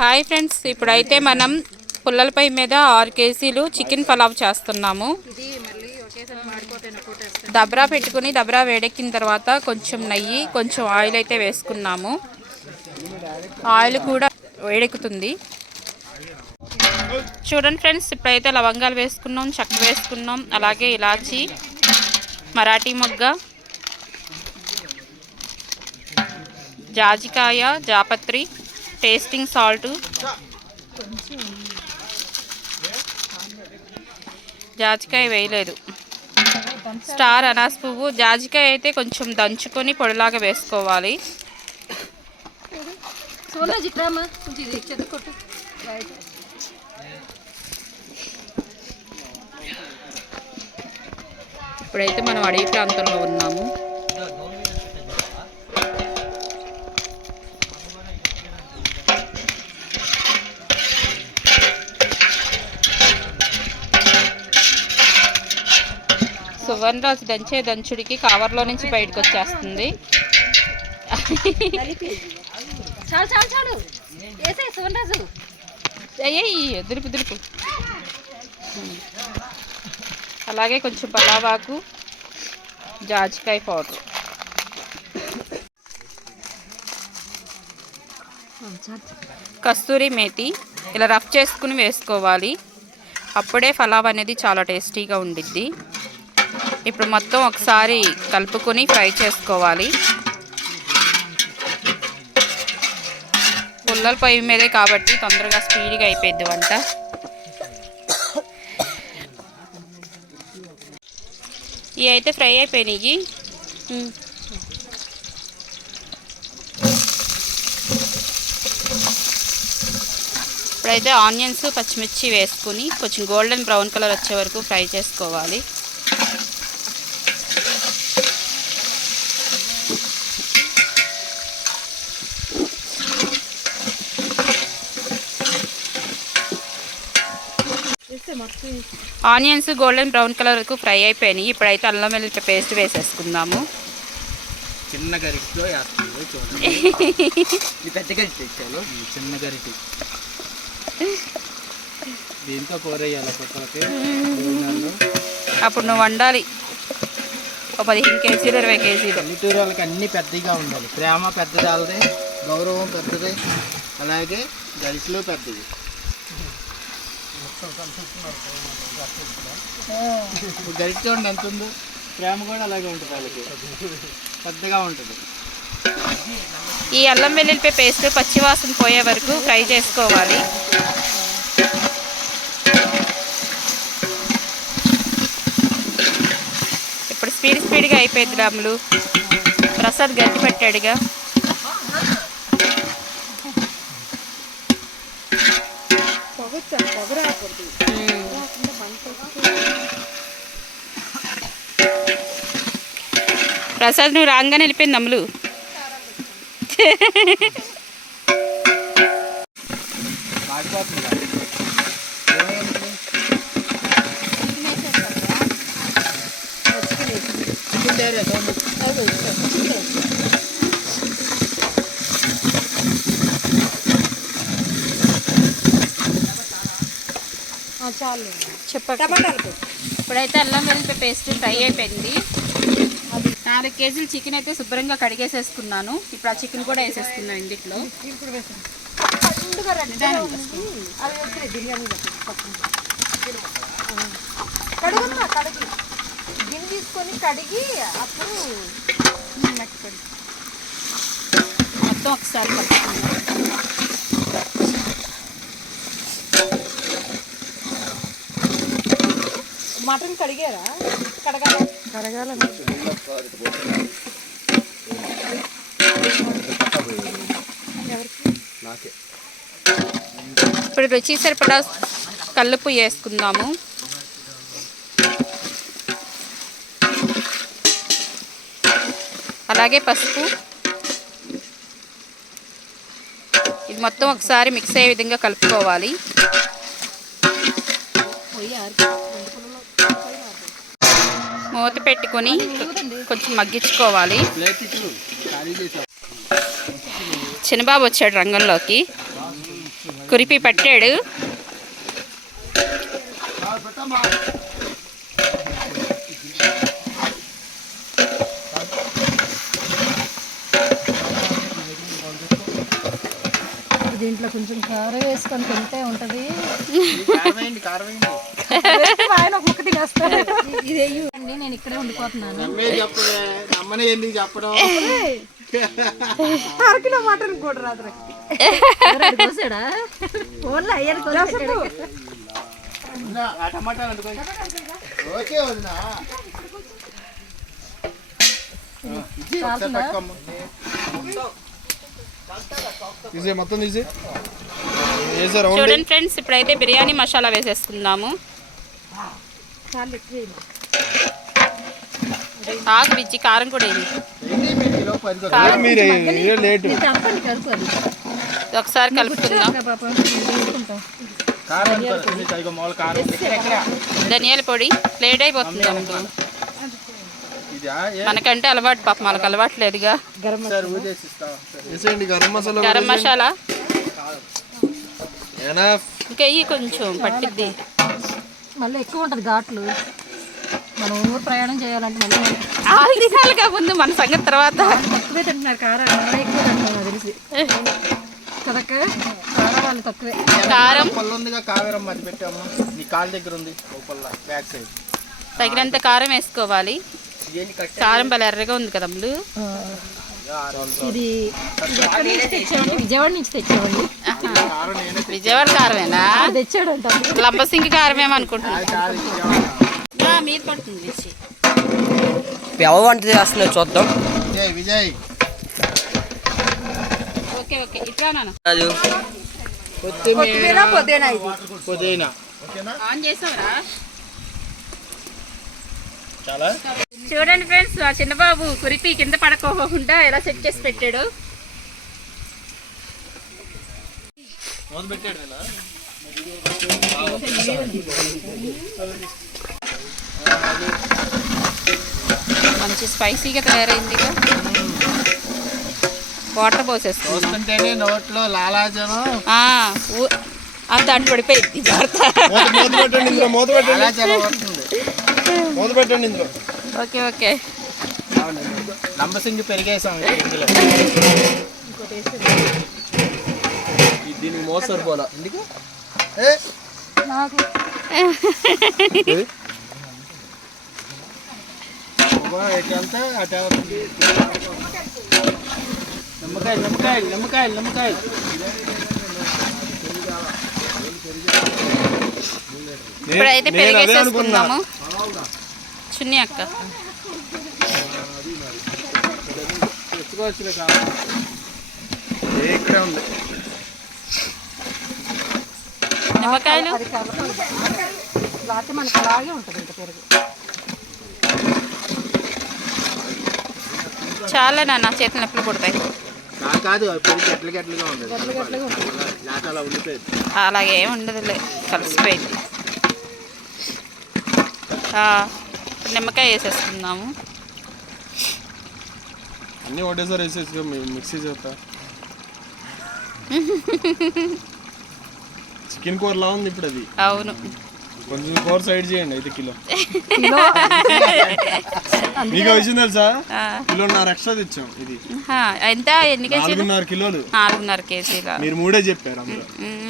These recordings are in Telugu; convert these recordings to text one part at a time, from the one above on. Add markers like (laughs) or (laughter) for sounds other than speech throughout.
హాయ్ ఫ్రెండ్స్ ఇప్పుడైతే మనం పుల్లలపై మీద ఆరు కేజీలు చికెన్ పలావ్ చేస్తున్నాము. దబ్రా పెట్టుకుని దబ్రా వేడెక్కిన తర్వాత కొంచెం నెయ్యి కొంచెం ఆయిల్ అయితే వేసుకున్నాము. ఆయిల్ కూడా వేడెక్కుతుంది. చూడండి ఫ్రెండ్స్ ఇప్పుడైతే లవంగాలు వేసుకున్నాం చక్క వేసుకున్నాం అలాగే ఇలాచి మరాఠీ మొగ్గ జాజికాయ జాపత్రి టేస్టింగ్ సాల్ట్ జాజికాయ వేయలేదు. స్టార్ అనాస్ పువ్వు. జాజికాయ అయితే కొంచెం దంచుకొని పొడిలాగా వేసుకోవాలి. ఇప్పుడైతే మనం అడవి ప్రాంతంలో ఉన్నాము. సువర్ణరాజు దంచే దంచుడికి కవర్లో నుంచి బయటకు వచ్చేస్తుంది. చాలు చాలు చాలు. వేసే సోనరాజు అయ్యి దులుపు దులుపు. అలాగే కొంచెం పలావాకు జాజికాయ పౌడర్. కస్తూరి మేతి ఇలా రఫ్ చేసుకుని వేసుకోవాలి. అప్పుడే ఫలావ్ అనేది చాలా టేస్టీగా ఉండిద్ది. ఇప్పుడు మొత్తం ఒకసారి కలుపుకొని ఫ్రై చేసుకోవాలి. పుల్లల పొయ్యి మీదే కాబట్టి తొందరగా స్పీడ్గా అయిపోయింది వంట. ఇవి అయితే ఫ్రై అయిపోయినాయి. ఇప్పుడైతే ఆనియన్స్ పచ్చిమిర్చి వేసుకుని కొంచెం గోల్డెన్ బ్రౌన్ కలర్ వచ్చే వరకు ఫ్రై చేసుకోవాలి. ఆనియన్స్ గోల్డెన్ బ్రౌన్ కలర్ వరకు ఫ్రై అయిపోయినాయి. ఇప్పుడైతే అల్లం వెల్లుల్లి పేస్ట్ వేసేసుకుందాము. చిన్న గరిటలో వేస్తుంది చూడండి. (laughs) ఇది పెద్ద గరిట తెచ్చాను. ఈ చిన్న గరిటి. దీంతో కూర వేయాలి అప్పుడు నువ్వు వండాలి. ఒక పదిహేను కేజీలు ఇరవై కేజీలు. పల్లెటూరు వాళ్ళకి అన్నీ పెద్దగా ఉండాలి. ప్రేమ పెద్దది వాళ్ళది. గౌరవం పెద్దది. అలాగే గరిటలు పెద్దది ఇప్పుడు గరిట చూడండి ఎంత ఉందో? ప్రేమ కూడా అలాగే ఉంటుంది వాళ్ళకి. పెద్దగా ఉంటుంది. ఈ అల్లం వెల్లుల్లిపాయ పేస్ట్ పచ్చివాసన పోయే వరకు ఫ్రై చేసుకోవాలి. ఇప్పుడు స్పీడ్ స్పీడ్గా అయిపోయింది రాములు ప్రసాద్ గట్టి పెట్టాడుగా. ప్రసాద్ నువ్వు రాగానే వెళ్ళిపోయింది అమ్ములు Thank (laughs) you. చికెన్ డైరీ సౌండ్ చాలు. చెప్ప టమాటాలు ఇప్పుడైతే అల్లం వెల్లుల్లి పేస్ట్ ఫ్రై అయిపోయింది. నాలుగు కేజీలు చికెన్ అయితే శుభ్రంగా కడిగేసేసుకున్నాను. ఇప్పుడు ఆ చికెన్ కూడా వేసేసుకున్నాను కడుగున్నా కడిగి. గిన్నె తీసుకొని కడిగి అప్పుడు మొత్తం ఒకసారి కలుపుకున్నాను మటన్ కడిగారా? కడగాల? కడగాలని నాకే. ఇప్పుడు రుచి సరిపడా కల్లుపు వేసుకుందాము. అలాగే పసుపు. ఇది మొత్తం ఒకసారి మిక్స్ అయ్యే విధంగా కలుపుకోవాలి. పోయి మూత పెట్టుకొని కొంచెం మగ్గించుకోవాలి. చిన్నబాబు వచ్చాడు రంగంలోకి. కురిపి పట్టాడు. దీంట్లో కొంచెం కారం వేసుకొని తింటే ఉంటది. ఆయన ఒక ముక్క తినేస్తాడు ఇది. అండి నేను ఇక్కడే ఉండిపోతున్నాను. నమ్మనే ఎందుకు చెప్పడం? అరకిలో మటన్ కూడా రాదు కోసాడా? అయ్యారు ఓకే వదినా. మొత్తం చూడండి ఫ్రెండ్స్ ఇప్పుడైతే బిర్యానీ మసాలా వేసేసుకుందాము ఆకు బిజ్జి కారం కూడా వేయండి ఏంటి మీరు కిలో పది కదా? మీరు లేట్. చెప్పండి కలుపుకోవాలి ఇది ఒకసారి కలుపుకుందాం. కారం కారం? ధనియాల పొడి. లేట్ అయిపోతుంది? మనకంటే అలవాటు పాప మనకు అలవాటు లేదుగా. గరం మసాలా. గరం మసాలా ఏనా ఇంకా ఇవి కొంచెం పట్టిద్ది. మళ్ళీ ఎక్కువ ఉంటుంది ఘాట్లు. మనం ఊరు ప్రయాణం చేయాలంటే మళ్ళీ మన సంగతి తర్వాత. తక్కువే తింటున్నారు కారం. ఎక్కువ తింటున్నాం నాకు తెలిసి. కదక్క? కారం వాళ్ళు తక్కువే. కారం. పళ్ళు ఉందిగా కావేరం మధ్య పెట్టాము. నీ కాలు దగ్గర ఉంది బ్యాక్ సైడ్. తగినంత కారం వేసుకోవాలి. కారం భలే ఎర్రగా ఉంది కదా అమ్ములు. ఇది ఎక్కడి నుంచి తెచ్చామండి? విజయవాడ నుంచి తెచ్చామండి. విజయవాడ కారమేనా? అది తెచ్చాడంట లంబసింగి కారమేమో మీద పడుతుంది. ఎవరు వంట చేస్తున్నారు చూద్దాం. విజయ్ విజయ్. Okay okay. ఇట్లా నాన్న. రాజు. కొత్తిమీర పుదీనా ఆన్ చేసావరా? చాలా. చూడండి ఫ్రెండ్స్ ఆ చిన్నబాబు కురిపి కింద పడుకోకుండా ఎలా సెట్ చేసి పెట్టాడు. మంచి స్పైసీగా తయారైందిగా వాటర్ పోసేస్తున్నాం చూస్తుంటేనే నోట్లో లాలాజనం. ఆ దాంట్లో పడిపోయింది మూత పెట్టండి ఇందులో ఓకే ఓకే. లంబసింగి పెరిగేసాం ఇందులో. ఇది దీనికి మూత సరిపోలా ఏ, నాకు. అటే నిమ్మకాయలు నిమ్మకాయలు నిమ్మకాయలు నిమ్మకాయలు. ఇప్పుడైతే పెరిగేసేసుకుందాము చున్ని అక్క. ఇక్కడే ఉంది. నిమ్మకాయలు? మనకి అలాగే ఉంటుంది పెరుగు. చాలా నాన్న చేతులు నొప్పులు పుడతాయి. కాదు అలాగే ఉండదులే కలిసిపోయింది. ఆ, ఇప్పుడు నిమ్మకాయ వేసేసుకుందాము. అన్నీ ఒకటేసారి వేసేసి మిక్సీ చేస్తా. (laughs) చికెన్ కూరలా ఉంది ఇప్పుడు అది. అవును. కొంచెం కూర సైడ్ చేయండి ఐదు కిలో. కిలో? మీకు విషయం తెలుసా? ఆ, కిలోన్నర ఎక్స్ట్రా తెచ్చాం ఇది. ఎంత? ఎన్ని కేజీలు? నాలుగున్నర కిలోలు. నాలుగున్నర కేజీల. మీరు మూడే చెప్పారు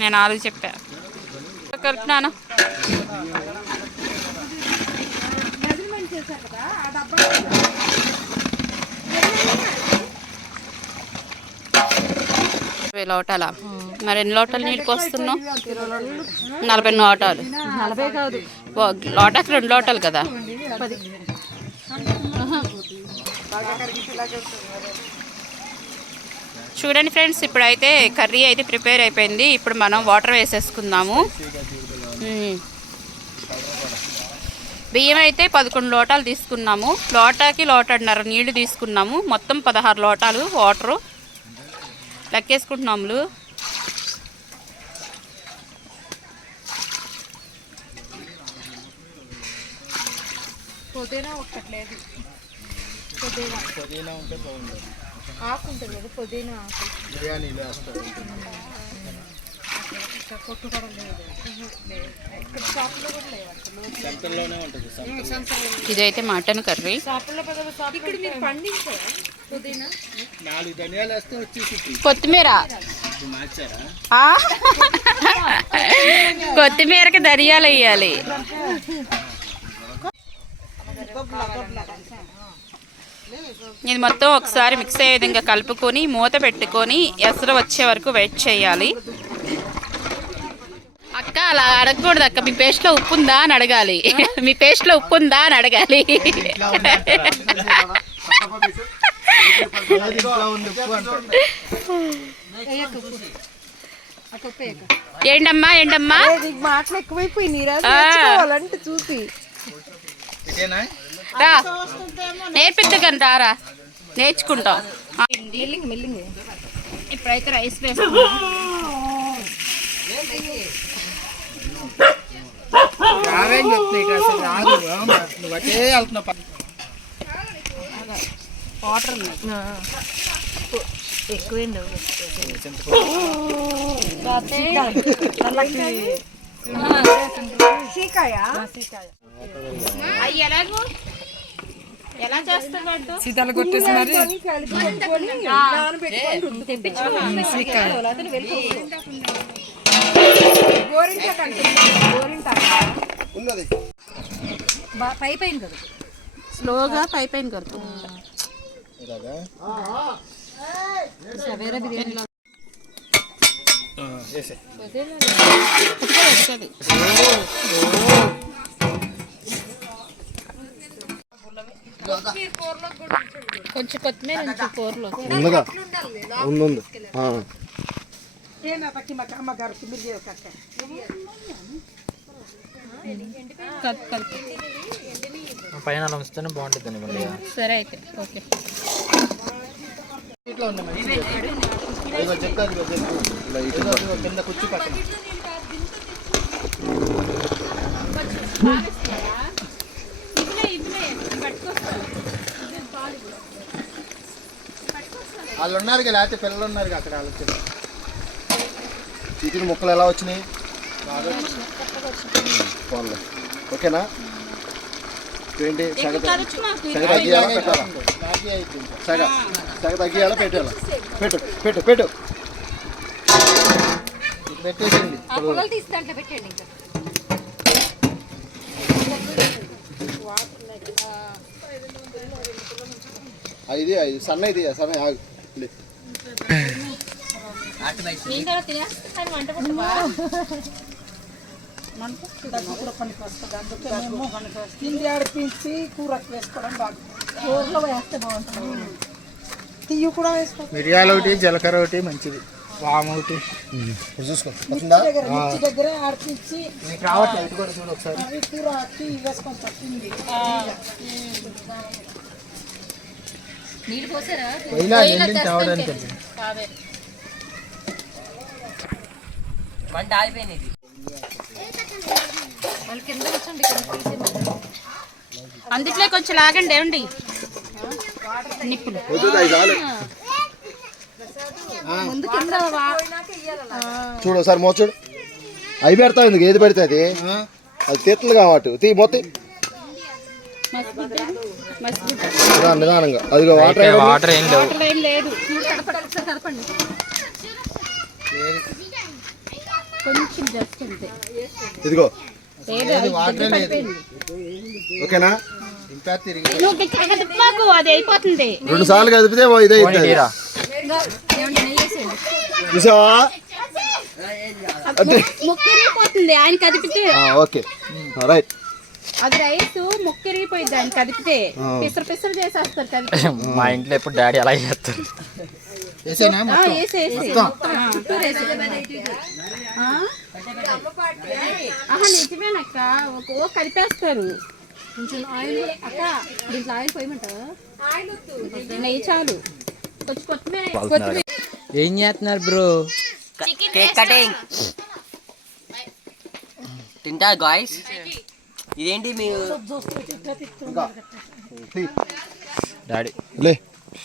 నేను నాలుగు చెప్పా. కలుపునాను ఇరవై లోటాల? మరి ఎన్ని లోటాలు నీళ్ళు పోస్తున్నావు నలభై లోటాలు. నలభై కాదు. ఓ, లోటాకి రెండు లోటాలు కదా? చూడండి ఫ్రెండ్స్ ఇప్పుడైతే కర్రీ అయితే ప్రిపేర్ అయిపోయింది. ఇప్పుడు మనం వాటర్ వేసేసుకుందాము. బియ్యం అయితే పదకొండు లోటాలు తీసుకున్నాము. లోటాకి లోటన్నర నీళ్ళు తీసుకున్నాము. మొత్తం పదహారు లోటాలు వాటరు. లెక్కేసుకుంటున్నాములు. పుదీనా ఒక్కట్లేదు. పుదీనా. పుదీనా ఉంటే బాగుంది ఆకు ఉంటుంది కదా పుదీనా ఆకు. బిర్యానీలో ఇదైతే మటన్ కర్రీ. ఇక్కడ మీరు పండించారా పుదీనా? నాలుగు ధనియాలు వేస్తే వచ్చేసి కొత్తిమీర? కొత్తిమీరకి ధనియాలు వేయాలి. ఇది మొత్తం ఒకసారి మిక్స్ అయ్యే విధంగా కలుపుకొని మూత పెట్టుకొని ఎసరు వచ్చే వరకు వెయిట్ చేయాలి. అక్క అలా అడగకూడదు అక్క. మీ పేస్ట్లో ఉప్పు ఉందా అని అడగాలి. మీ పేస్ట్లో ఉప్పు ఉందా? అని అడగాలి అది ఇట్లా ఉంది ఉప్పు అంటాడు. ఏంటమ్మా ఏంటమ్మా? మాటలు ఆ. నేర్చుకోవాలంటే చూసి. రా. నేర్పించగలను రారా నేర్చుకుంటాం. ఆ, మిల్లింగ్ మిల్లింగ్. ఇప్పుడైతే రైస్ వేసుకున్నాం రావేం చెప్తున్నాయి ఇక్కడ? అసలు రాదు. నువ్వు అటే వెళ్తున్నావు. వాటర్ ఎక్కువేండి ఎలా చేస్తాడు సీతాలు కొట్టేసి మరి. తెప్పించుకోవాలి పై పైన కదా. స్లోగా పై పైన కడుతుంది వేరే కొంచెం కొత్తిమీర కూరలో. ఉందిగా కలుపు పైన ఉంచితేనే బాగుంటుంది సరే అయితే ఓకే. ఇట్లా కింద కుర్చీ పక్కన. వాళ్ళు ఉన్నారు కదా లేకపోతే పిల్లలు ఉన్నారు కదా అక్కడ వాళ్ళు చికెన్ ముక్కలు ఎలా వచ్చినాయి? బాగా. ఓకేనా? ఏంటి సగ సగ తగ్గియాలా పెట్టాలా? సగ సగ తగ్గియాలా పెట్టాలా? పెట్టు పెట్టు పెట్టు. పెట్టేసేయండి. ఐదు ఐదు సన్న ఇది సన్న ఆగు. లే. కింది ఆడిపించి కూరకు వేసుకోవడం బాగా. కూరలో వేస్తే బాగుంటుంది. తీయ కూడా వేసుకో మిరియాలు ఒకటి జీలకర్ర ఒకటి మంచిది. వాము ఒకటి. చూసుకో. దగ్గర ఆడిపించి రావట్లేదు. కూడా చూడు ఒకసారి. కూర వేసుకొని తేవడానికి వెళ్ళి. మంట ఆగిపోయింది ఇది వాళ్ళ కింద కూర్చోండి ఇక్కడ అందుట్లో కొంచెం లాగండి ఏమండి? నిప్పులు. ముందు కింద చూడు ఒకసారి మో చూడు. అవి పెడతావు ఎందుకు? ఏది పెడితే అది? అది తీతలు కావట్టు తీ మొత్తం. నిదానం, నిదానంగా. అదిగో వాటర్. వాటర్ ఏం లేదు. కొంచెం జస్ట్ అంతే. ఇదిగో. ఓకేనా? రెండు సార్లు కదిపితే ఇదే చూసావా? ముక్కిరిగిపోతుంది ఆయన కదిపితే. ఆ, ఓకే. రైట్ అది రైస్ ముక్కిరిగిపోయింది ఆయన కదిపితే. పిసరు పిసరు చేసేస్తారు మా ఇంట్లో ఎప్పుడు డాడీ అలా చేస్తారు. వేసేనా మొత్తం? ఆహా నిజమేనక్క. ఒక ఓ కలిపేస్తారు. కొంచెం ఆయిల్ అక్క దీంట్లో ఆయిల్ పోయమంటావా? నెయ్యి చాలు. కొంచెం కొత్తిమీర ఏం చేస్తున్నారు బ్రో? Cake cutting. తింటా గాయస్? ఇదేంటి మీ. డాడీ. లే.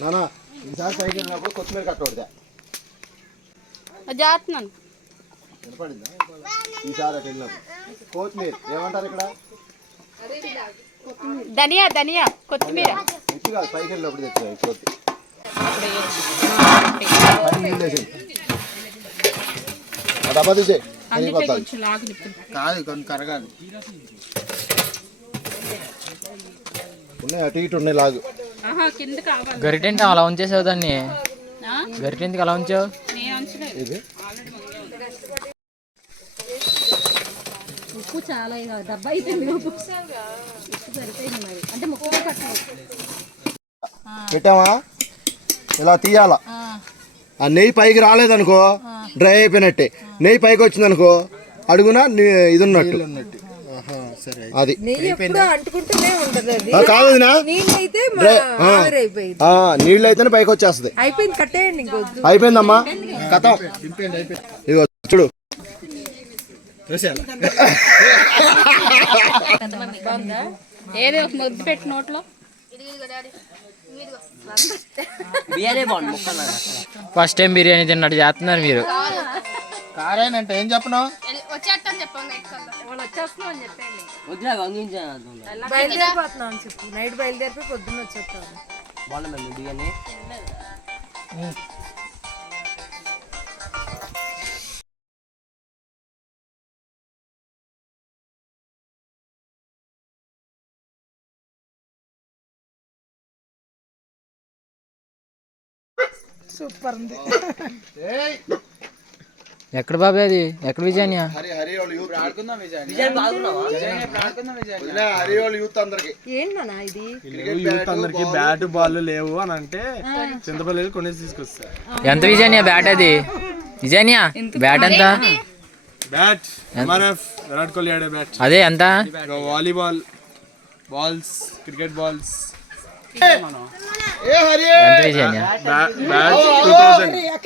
నానా. ఈసారి సైకిల్ వెళ్ళినప్పుడు కొత్తిమీర చేస్తున్నాను వినపడిందా? ఈసారి అటు వెళ్ళినప్పుడు కొత్తిమీర ఏమంటారు ఇక్కడ? ధనియా ధనియా కొత్తిమీర. కాదు పైకి వెళ్ళినప్పుడు వేసేయి. ఆ డబ్బా తీసే. కాదు కొన్ని కరగాలి. ఉన్నాయి అటు ఇటు ఉన్నాయి లాగు. గరిటెంట్ అలా ఉంచేసావు దాన్ని? ఆ? గరిటెంట్కి అలా ఉంచావు ఉప్పు చాలా డబ్బా అయిపోయింది ఉప్పు. ఉప్పు సరిపోయింది మరి. అంటే ముక్కగా పట్టాలి పెట్టామా ఇలా తీయాలా? ఆ. నెయ్యి పైకి రాలేదనుకో డ్రై అయిపోయినట్టే. నెయ్యి పైకి వచ్చిందనుకో అడుగున ఇది ఉన్నట్టు. అది. అంటుకుంటూనే ఉంటది కాదు? నీళ్ళు అయితేనే పైకి వచ్చేస్తుంది అయిపోయింది కట్టేయండి ఇంకొద్దు అయిపోయిందమ్మా? కథ. ఇదిగో చూడు. ఏదో ఒక ముద్దు పెట్టి నోట్లో ఫస్ట్ టైం బిర్యానీ తిన్నట్టు చేస్తున్నారు మీరు. కారేనంటే ఏం చెప్పను వద్దురా వంగించాను బయలుదేరిపోతున్నాం అని చెప్పు. నైట్ బయలుదేరిపోయి పొద్దున్న వచ్చేస్తాం బాగుంది బిర్యానీ? సూపర్ ఉంది. ఎక్కడ బాబాయ్ అది? ఎక్కడ విజయానియా? హరి హరి వాళ్ళు యూత్ అందరికి. ఏంటన్నా ఇది? యూత్ అందరికి బ్యాట్ బాల్ లేవు అని అంటే చింతపల్లి కొనేసి తీసుకొస్తా. ఎంత విజయానియా బ్యాట్ అది? విజయానియా బ్యాట్ ఎంత? బ్యాట్ ఎంఆర్ఎఫ్ విరాట్ కోహ్లీ ఆడే బ్యాట్. అదే ఎంత? Volleyball balls cricket balls.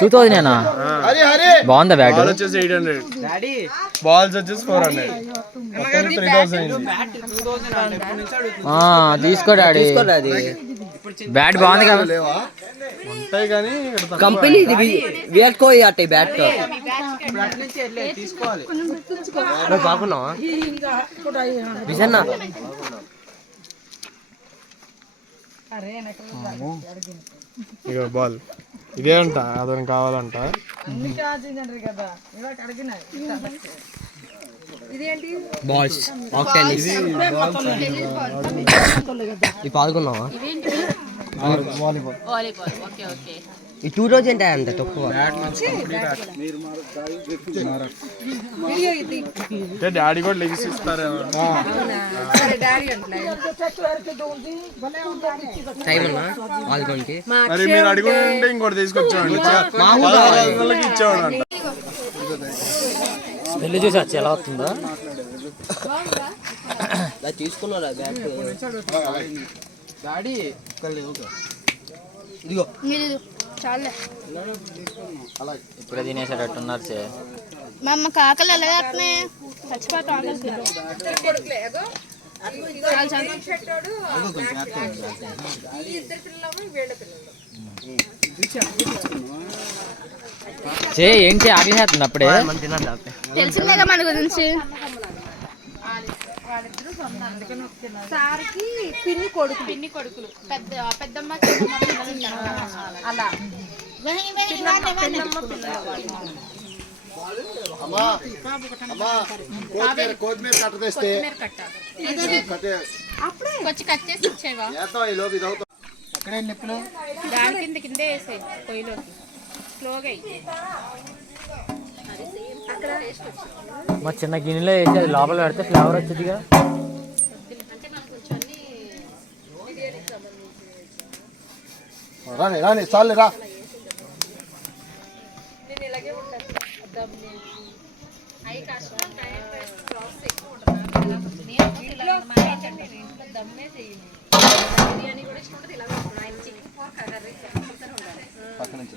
Two thousand Hari Hari బాగుందా బ్యాట్? వచ్చేసి ఎయిట్ హండ్రెడ్ బాల్స్ వచ్చేసి ఫోర్ హండ్రెడ్ మొత్తం త్రీ థౌసండ్ తీసుకో డాడీ. బ్యాట్ బాగుంది కదా. ఉంటాయి కానీ. కంపెనీ ఇది విరాట్ కోహ్లీ అట్టే బ్యాట్ విజన్న. ఇగో బాల్. ఇదే అంట అతను కావాలంట. బాల్స్ పాల్గొన్నావా? వాలీబాల్. Okay okay. ఈ టూ థౌజండ్ అంత తక్కువ. అంటే డాడీ కూడా లెగిసి డాడీ టైం అన్నా పాల్గొనికి మరి మీరు అడుగుని ఉంటే ఇంకోటి వందలకి ఇచ్చేవాడు అంట. వెళ్ళి చూసి వచ్చి ఎలా వస్తుందో? తీసుకున్నారా బ్యాట్ చాలే ఇప్పుడే తినేసేటట్టున్నారు చే. మా అమ్మ కాకలు ఎలా వేస్తున్నాయి చచ్చిపోతాం. చే ఏంటి ఆగేసేస్తుంది అప్పుడే? తెలిసిందేగా మన గురించి. సార్కి పిన్ని కొడుకు పిన్ని కొడుకులు. పెద్ద పెద్దమ్మ. అలా. కొత్తిమీర కట్ట తెస్తే. కొంచెం కట్ చేసి ఇచ్చేవా? దాని కింద కిందే వేసేయి పొయ్యిలోకి. స్లోగా అయ్యి మా చిన్న గిన్నెలో వేసి అది లోపల పెడితే ఫ్లేవర్ వచ్చిందిగా రాని రాని చాలు రా. పక్క నుంచి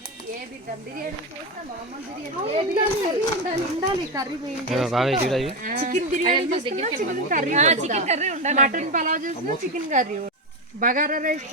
బాగా చూడాలి chicken biryani chicken curry chicken curry ఉండాలి. Mutton pulao chicken curry. Bagara rice